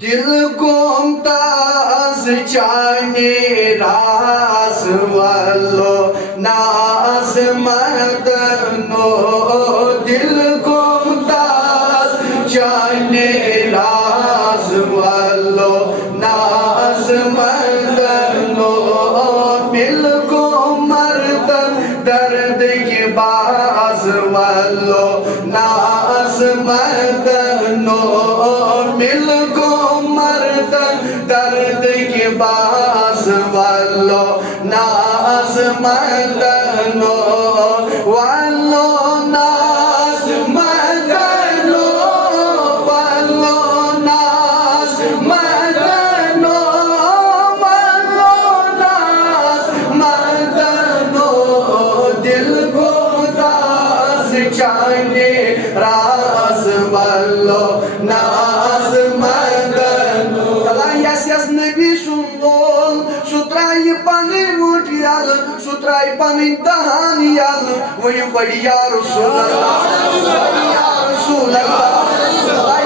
दिल गोमताज जाने राज वालो नाज मदनो दिल गोमताज जाने राज वालो नाज मदनो मिल को मर्दन दर्द के बाज वालो नाज मदनो मिल को मर्दन दर्द के बाज वालो नाज मदनो वालो नाज मदनो वालो नाज मदनो वालो नाज मदनो दिल को दास जाने राज वालो नाज मदनो Yes, Nabi Sultan, Sutrai Panimut Yal, Sutrai Panintahan Yal, when you pay Yarusullah,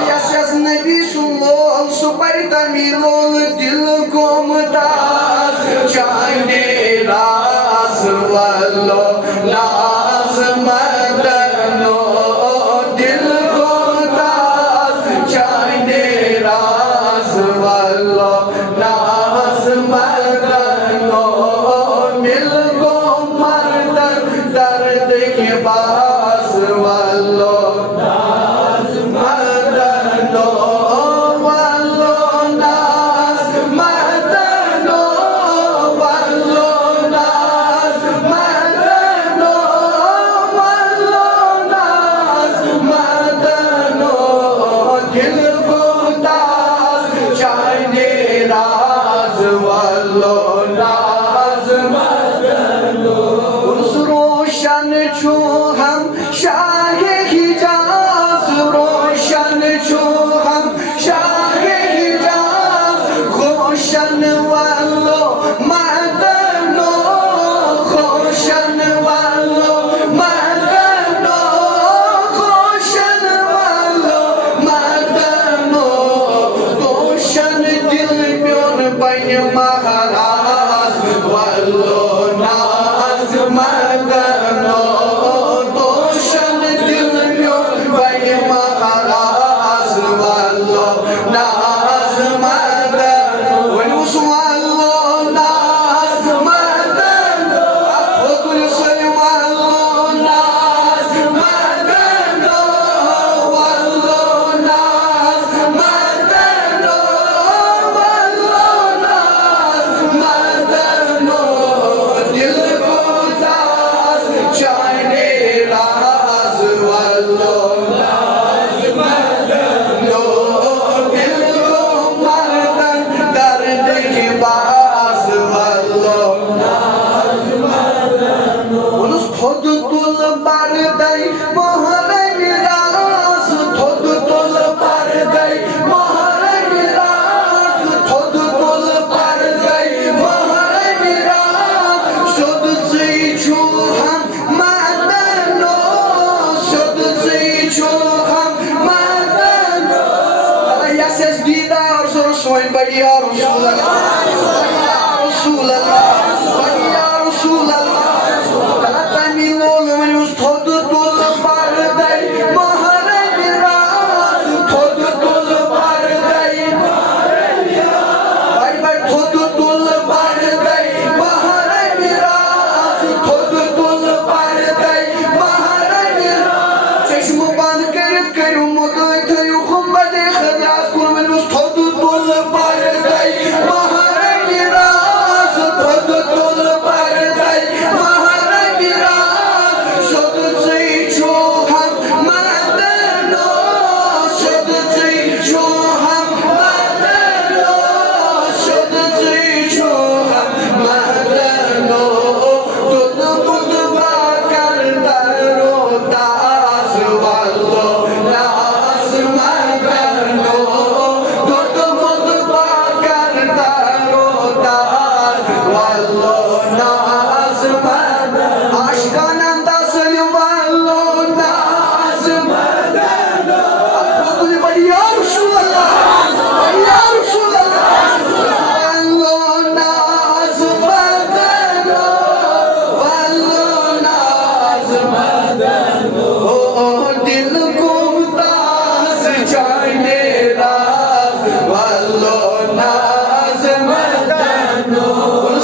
yes, Nabi Sultan, Suparita Milol, Dilkomata, Chine Ras Wallo, Las Madano, Dilkomata, Chine Ras Wallo. नाज मदनो मिल को मर्दन दर्द के बास वालो नाज मदनो वालो नाज मदनो वालो नाज मदनो वालो नाज मदनो दिल को दास जाने राज वालो नाज मदनो उस रोशन छो हम शाहे हिजाज रोशन छो हम शाहे हिजाज खोशन वालो मदनो खोशन वालो मदनो खोशन वालो मदनो दोशन दिल बन महाराज वालो नाज मदनो दोशन दिल बन महाराज वालो नाज मदनो वालो नाज मदनो अखुल वालो नाज मदनो वालो नाज मदनो मदनो दिल को दास जाने राज वालो नाज मदनो दिल को मर्दन दर्द के बास वालो नाज मदनो उस खुद तुल बरदई मोहर मिरास खुद तुल बरदई मोहर मिरास खुद तुल बरदई मोहर मिरास शुद्ध से छू हम मदनो शुद्ध से छू हम मदनो yes dida Rasul ya Rasulullah ya Rasulullah ya Rasulullah kata milol men us khud tul bardai mohar miras khud tul bardai bhai bhai khud tul bardai mohar miras khud tul bardai mohar miras chashmo band karit karu modoy thayu khumbade khadras kul men us khud tul bardai mohar miras khud जाने राज वालो नाज मदनो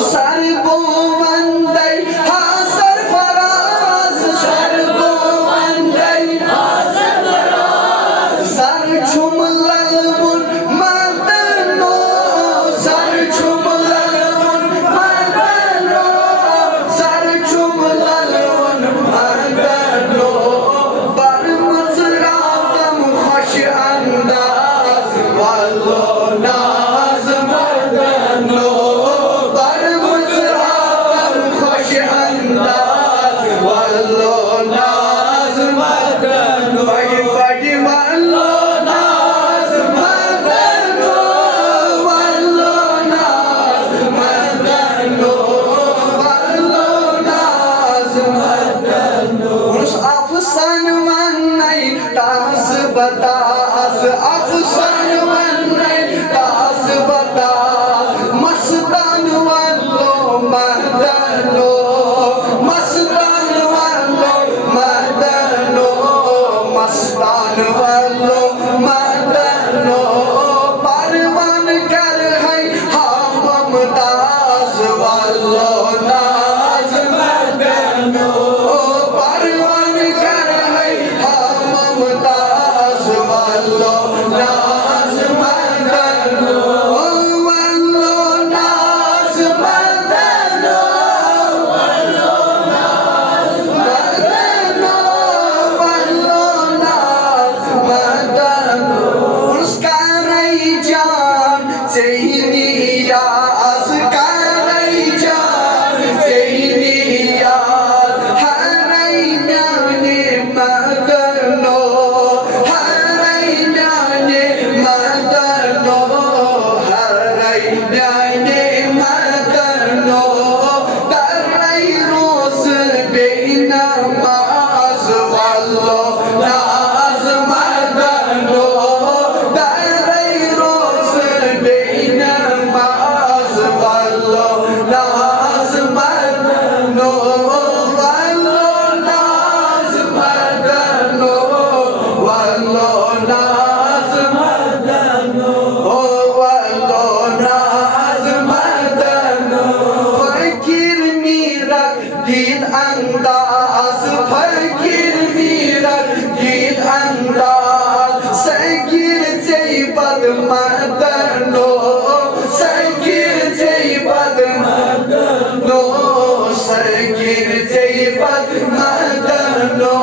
सरबो वंदई हा सरफराज सरबो वंदई हा Sarfaraz sir छुम ललमुन मदनो sir छुम ललमुन मदनो sir छुम ललमुन मदनो बर मुस्कुरातम खुश अंदाज वालो नाज मदनो बर मुस्कुरातम खुश अंदाज वालो नाज मदनो बड़ी बड़ी वालो नाज मदनो वालो नाज मदनो वालो नाज मदनो उस अफसान वन्नई तास बतास अफसान वन्नई तास बतास मस्तान वालो मदनो मस्तान वालो मदनो मस्तान वालो मदनो परवान कर है हाँ ममताज वालो नाज मदनो परवान कर है हाँ ममताज वालो नाज मदनो वालो नाज मदनो वालो नाज मदनो वालो नाज मदनो उसका रही जान तेरी याद का रही जान तेरी याद हरई म्याने मदनो हरई म्याने मदनो हरई म्याने मदनो तरई रोज बेनमाज वालो नाज मदनो तरई रोज बेनमाज वालो नाज मदनो वालो नाज मदनो वालो नाज मदनो वालो नाज मदनो फकीर मीरा गीत अंदाज फकीर मीरा गीत अंदाज सगीर जैबद मदनो सगीर जैबद मदनो सगीर जैबद मदनो